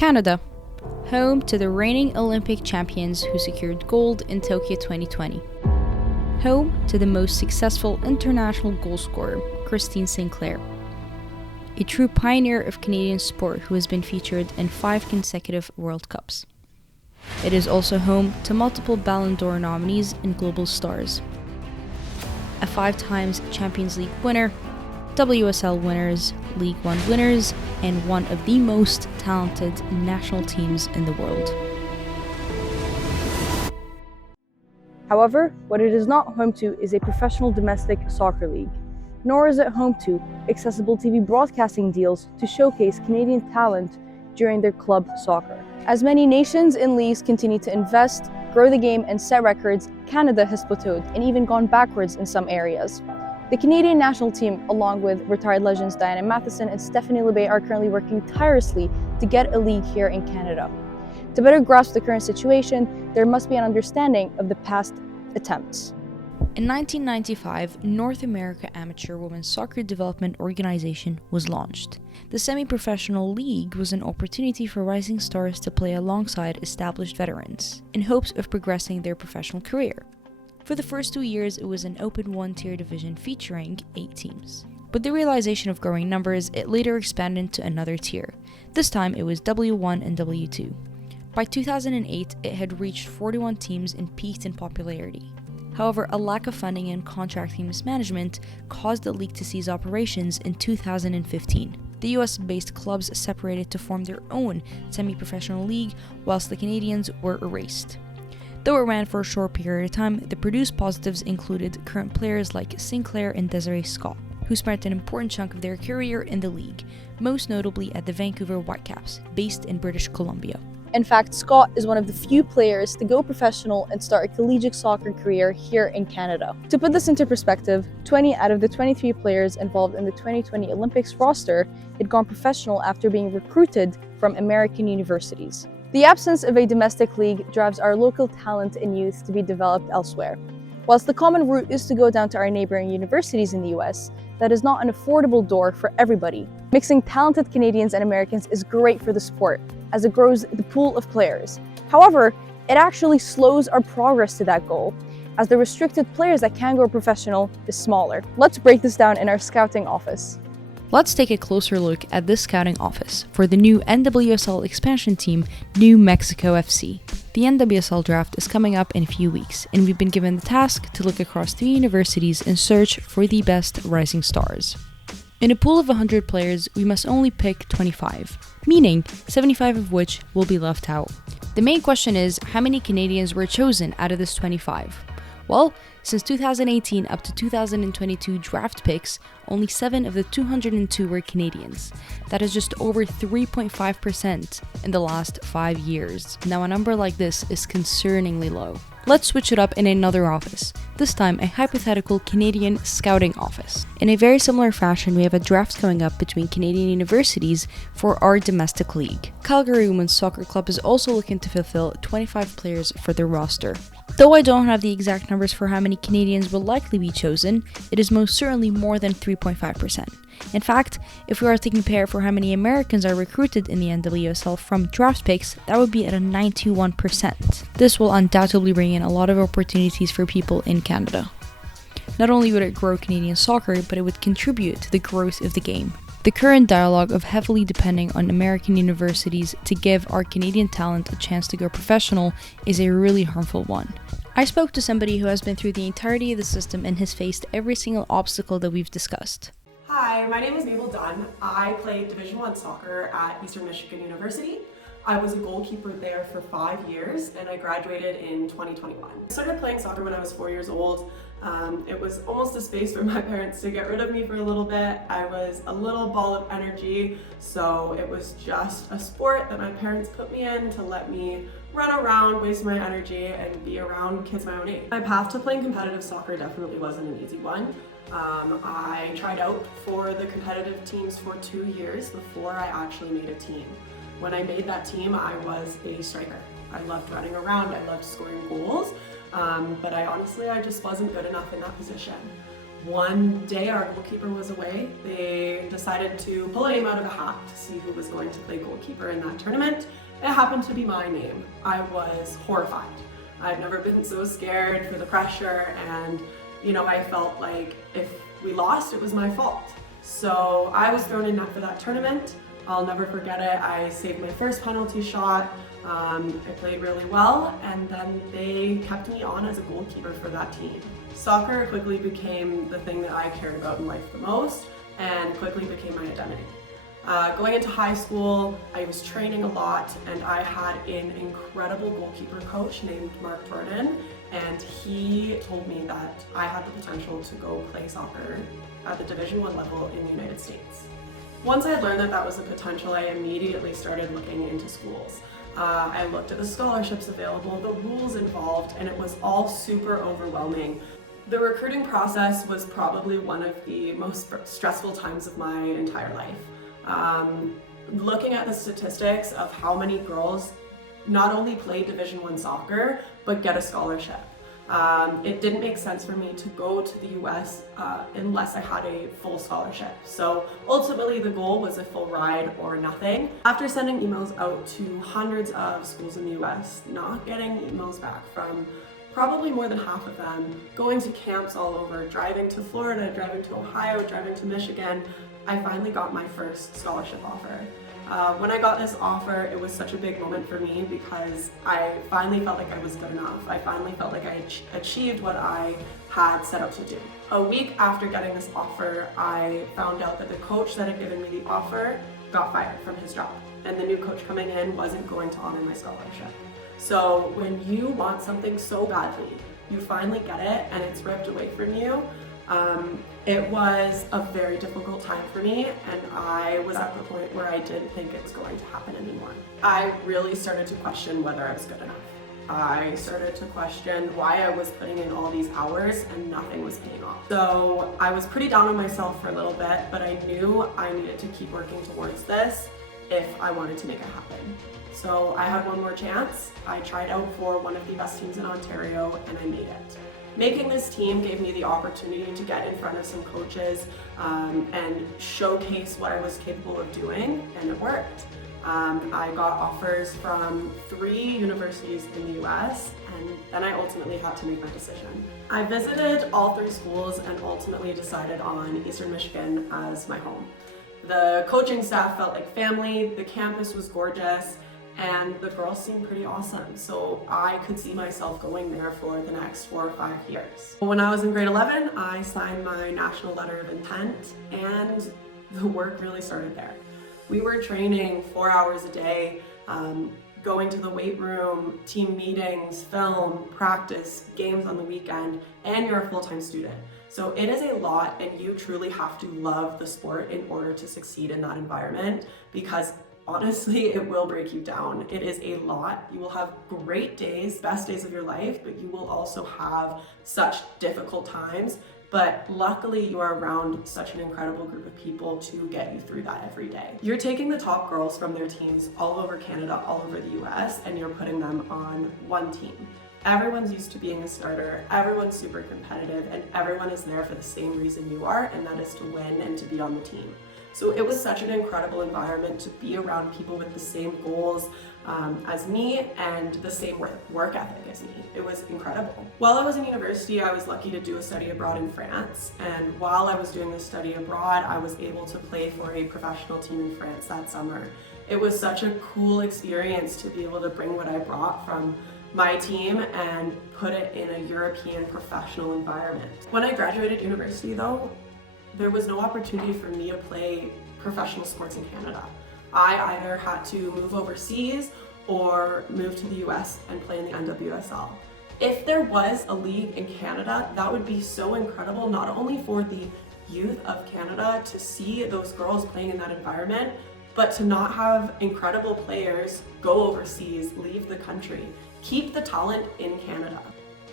Canada, home to the reigning Olympic champions who secured gold in Tokyo 2020. Home to the most successful international goal scorer, Christine Sinclair. A true pioneer of Canadian sport who has been featured in 5 consecutive World Cups. It is also home to multiple Ballon d'Or nominees and global stars. A 5 times Champions League winner, WSL winners, League One winners, and one of the most talented national teams in the world. However, what it is not home to is a professional domestic soccer league, nor is it home to accessible TV broadcasting deals to showcase Canadian talent during their club soccer. As many nations and leagues continue to invest, grow the game, and set records, Canada has plateaued and even gone backwards in some areas. The Canadian national team, along with retired legends Diana Matheson and Stephanie Labbé, are currently working tirelessly to get a league here in Canada. To better grasp the current situation, there must be an understanding of the past attempts. In 1995, North America Amateur Women's Soccer Development Organization was launched. The semi-professional league was an opportunity for rising stars to play alongside established veterans, in hopes of progressing their professional career. For the first 2 years, it was an open one-tier division featuring 8 teams. With the realization of growing numbers, it later expanded to another tier. This time, it was W1 and W2. By 2008, it had reached 41 teams and peaked in popularity. However, a lack of funding and contracting mismanagement caused the league to cease operations in 2015. The US-based clubs separated to form their own semi-professional league, whilst the Canadians were erased. Though it ran for a short period of time, the produced positives included current players like Sinclair and Desiree Scott, who spent an important chunk of their career in the league, most notably at the Vancouver Whitecaps, based in British Columbia. In fact, Scott is one of the few players to go professional and start a collegiate soccer career here in Canada. To put this into perspective, 20 out of the 23 players involved in the 2020 Olympics roster had gone professional after being recruited from American universities. The absence of a domestic league drives our local talent and youth to be developed elsewhere. Whilst the common route is to go down to our neighboring universities in the US, that is not an affordable door for everybody. Mixing talented Canadians and Americans is great for the sport, as it grows the pool of players. However, it actually slows our progress to that goal, as the restricted players that can go professional is smaller. Let's break this down in our scouting office. Let's take a closer look at this scouting office for the new NWSL expansion team, New Mexico FC. The NWSL draft is coming up in a few weeks, and we've been given the task to look across 3 universities and search for the best rising stars. In a pool of 100 players, we must only pick 25, meaning 75 of which will be left out. The main question is, how many Canadians were chosen out of this 25? Well, since 2018 up to 2022 draft picks, only 7 of the 202 were Canadians. That is just over 3.5% in the last 5 years. Now, a number like this is concerningly low. Let's switch it up in another office, this time a hypothetical Canadian scouting office. In a very similar fashion, we have a draft going up between Canadian universities for our domestic league. Calgary Women's Soccer Club is also looking to fulfill 25 players for their roster. Though I don't have the exact numbers for how many Canadians will likely be chosen, it is most certainly more than 3.5%. In fact, if we are to compare for how many Americans are recruited in the NWSL from draft picks, that would be at a 91%. This will undoubtedly bring in a lot of opportunities for people in Canada. Not only would it grow Canadian soccer, but it would contribute to the growth of the game. The current dialogue of heavily depending on American universities to give our Canadian talent a chance to go professional is a really harmful one. I spoke to somebody who has been through the entirety of the system and has faced every single obstacle that we've discussed. Hi, my name is Mabel Dunn. I played Division I soccer at Eastern Michigan University. I was a goalkeeper there for 5 years and I graduated in 2021. I started playing soccer when I was 4 years old. It was almost a space for my parents to get rid of me for a little bit. I was a little ball of energy, so it was just a sport that my parents put me in to let me run around, waste my energy, and be around kids my own age. My path to playing competitive soccer definitely wasn't an easy one. I tried out for the competitive teams for 2 years before I actually made a team. When I made that team, I was a striker. I loved running around, I loved scoring goals, but I just wasn't good enough in that position. One day our goalkeeper was away. They decided to pull a name out of a hat to see who was going to play goalkeeper in that tournament. It happened to be my name. I was horrified. I've never been so scared for the pressure, and I felt like if we lost, it was my fault. So I was thrown in net for that tournament. I'll never forget it. I saved my first penalty shot. I played really well, and then they kept me on as a goalkeeper for that team. Soccer quickly became the thing that I cared about in life the most, and quickly became my identity. Going into high school, I was training a lot, and I had an incredible goalkeeper coach named Mark Jordan, and he told me that I had the potential to go play soccer at the Division I level in the United States. Once I learned that that was a potential, I immediately started looking into schools. I looked at the scholarships available, the rules involved, and it was all super overwhelming. The recruiting process was probably one of the most stressful times of my entire life. Looking at the statistics of how many girls not only play Division I soccer, but get a scholarship. It didn't make sense for me to go to the US unless I had a full scholarship. So ultimately the goal was a full ride or nothing. After sending emails out to hundreds of schools in the US, not getting emails back from probably more than half of them, going to camps all over, driving to Florida, driving to Ohio, driving to Michigan, I finally got my first scholarship offer. When I got this offer, it was such a big moment for me because I finally felt like I was good enough. I finally felt like I achieved what I had set out to do. A week after getting this offer, I found out that the coach that had given me the offer got fired from his job, and the new coach coming in wasn't going to honor my scholarship. So when you want something so badly, you finally get it and it's ripped away from you. It was a very difficult time for me, and I was at the point where I didn't think it was going to happen anymore. I really started to question whether I was good enough. I started to question why I was putting in all these hours and nothing was paying off. So I was pretty down on myself for a little bit, but I knew I needed to keep working towards this if I wanted to make it happen. So I had one more chance. I tried out for one of the best teams in Ontario and I made it. Making this team gave me the opportunity to get in front of some coaches and showcase what I was capable of doing, and it worked. I got offers from 3 universities in the US, and then I ultimately had to make my decision. I visited all 3 schools and ultimately decided on Eastern Michigan as my home. The coaching staff felt like family, the campus was gorgeous, and the girls seemed pretty awesome, so I could see myself going there for the next 4 or 5 years. When I was in grade 11, I signed my national letter of intent, and the work really started there. We were training 4 hours a day, going to the weight room, team meetings, film, practice, games on the weekend, and you're a full-time student. So it is a lot, and you truly have to love the sport in order to succeed in that environment, because honestly, it will break you down. It is a lot. You will have great days, best days of your life, but you will also have such difficult times. But luckily, you are around such an incredible group of people to get you through that every day. You're taking the top girls from their teams all over Canada, all over the US, and you're putting them on one team. Everyone's used to being a starter, everyone's super competitive, and everyone is there for the same reason you are, and that is to win and to be on the team. So it was such an incredible environment to be around people with the same goals as me and the same work ethic as me. It was incredible. While I was in university, I was lucky to do a study abroad in France. And while I was doing the study abroad, I was able to play for a professional team in France that summer. It was such a cool experience to be able to bring what I brought from my team and put it in a European professional environment. When I graduated university though, there was no opportunity for me to play professional sports in Canada. I either had to move overseas or move to the US and play in the NWSL. If there was a league in Canada, that would be so incredible, not only for the youth of Canada to see those girls playing in that environment, but to not have incredible players go overseas, leave the country, keep the talent in Canada.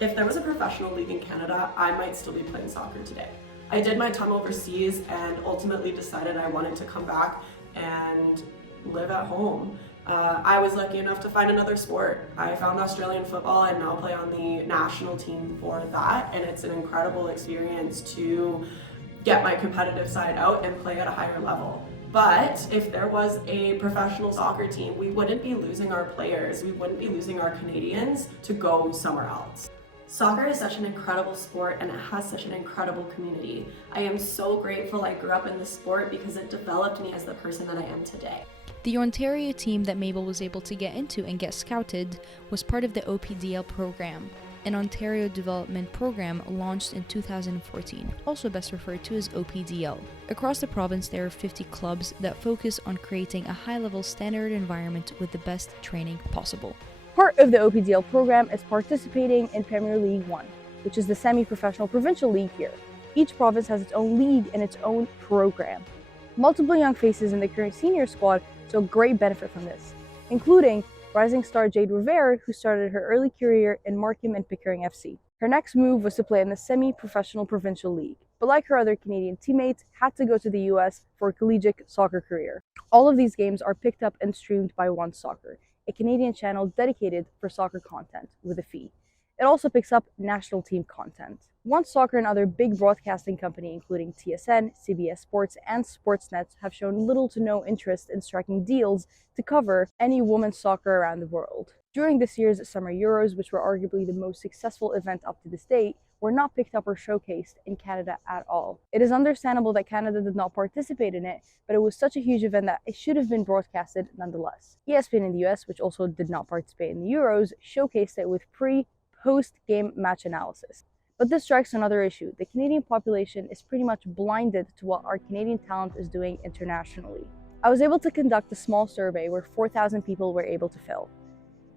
If there was a professional league in Canada, I might still be playing soccer today. I did my time overseas and ultimately decided I wanted to come back and live at home. I was lucky enough to find another sport. I found Australian football and now play on the national team for that, and it's an incredible experience to get my competitive side out and play at a higher level. But if there was a professional soccer team, we wouldn't be losing our players, we wouldn't be losing our Canadians to go somewhere else. Soccer is such an incredible sport and it has such an incredible community. I am so grateful I grew up in this sport because it developed me as the person that I am today. The Ontario team that Mabel was able to get into and get scouted was part of the OPDL program, an Ontario development program launched in 2014, also best referred to as OPDL. Across the province, there are 50 clubs that focus on creating a high-level standard environment with the best training possible. Part of the OPDL program is participating in Premier League 1, which is the semi-professional provincial league here. Each province has its own league and its own program. Multiple young faces in the current senior squad saw great benefit from this, including rising star Jade Rivera, who started her early career in Markham and Pickering FC. Her next move was to play in the semi-professional provincial league, but like her other Canadian teammates, had to go to the US for a collegiate soccer career. All of these games are picked up and streamed by One Soccer, a Canadian channel dedicated for soccer content with a fee. It also picks up national team content. One Soccer and other big broadcasting companies, including TSN, CBS Sports, and Sportsnet, have shown little to no interest in striking deals to cover any women's soccer around the world. During this year's Summer Euros, which were arguably the most successful event up to this date, were not picked up or showcased in Canada at all. It is understandable that Canada did not participate in it, but it was such a huge event that it should have been broadcasted nonetheless. ESPN in the US, which also did not participate in the Euros, showcased it with post-game match analysis. But this strikes another issue. The Canadian population is pretty much blinded to what our Canadian talent is doing internationally. I was able to conduct a small survey where 4,000 people were able to fill,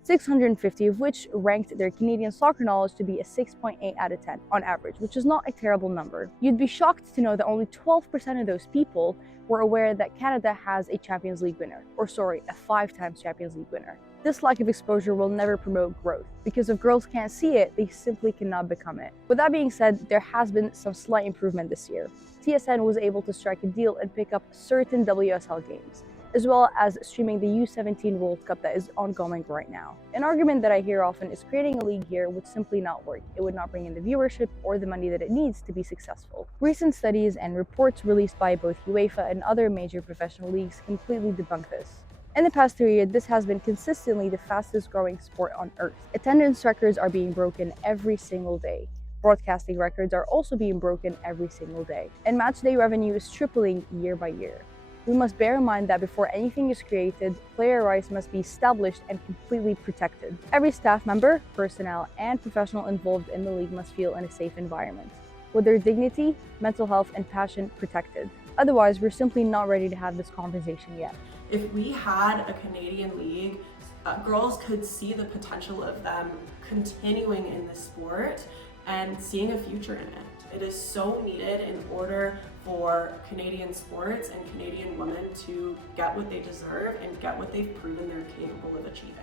650 of which ranked their Canadian soccer knowledge to be a 6.8 out of 10 on average, which is not a terrible number. You'd be shocked to know that only 12% of those people were aware that Canada has a Champions League winner, a 5-time Champions League winner. This lack of exposure will never promote growth, because if girls can't see it, they simply cannot become it. With that being said, there has been some slight improvement this year. TSN was able to strike a deal and pick up certain WSL games, as well as streaming the U17 World Cup that is ongoing right now. An argument that I hear often is creating a league here would simply not work. It would not bring in the viewership or the money that it needs to be successful. Recent studies and reports released by both UEFA and other major professional leagues completely debunk this. In the past 3 years, this has been consistently the fastest growing sport on earth. Attendance records are being broken every single day. Broadcasting records are also being broken every single day. And match day revenue is tripling year by year. We must bear in mind that before anything is created, player rights must be established and completely protected. Every staff member, personnel, and professional involved in the league must feel in a safe environment, with their dignity, mental health, and passion protected. Otherwise, we're simply not ready to have this conversation yet. If we had a Canadian league, girls could see the potential of them continuing in the sport and seeing a future in it. It is so needed in order for Canadian sports and Canadian women to get what they deserve and get what they've proven they're capable of achieving.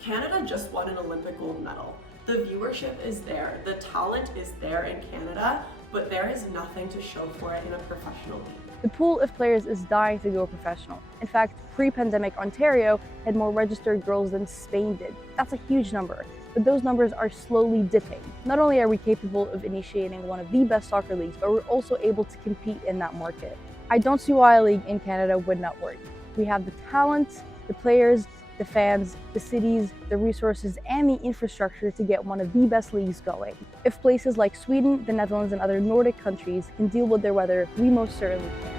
Canada just won an Olympic gold medal. The viewership is there, the talent is there in Canada, but there is nothing to show for it in a professional league. The pool of players is dying to go professional. In fact, pre-pandemic Ontario had more registered girls than Spain did. That's a huge number, but those numbers are slowly dipping. Not only are we capable of initiating one of the best soccer leagues, but we're also able to compete in that market. I don't see why a league in Canada would not work. We have the talent, the players, the fans, the cities, the resources, and the infrastructure to get one of the best leagues going. If places like Sweden, the Netherlands, and other Nordic countries can deal with their weather, we most certainly can.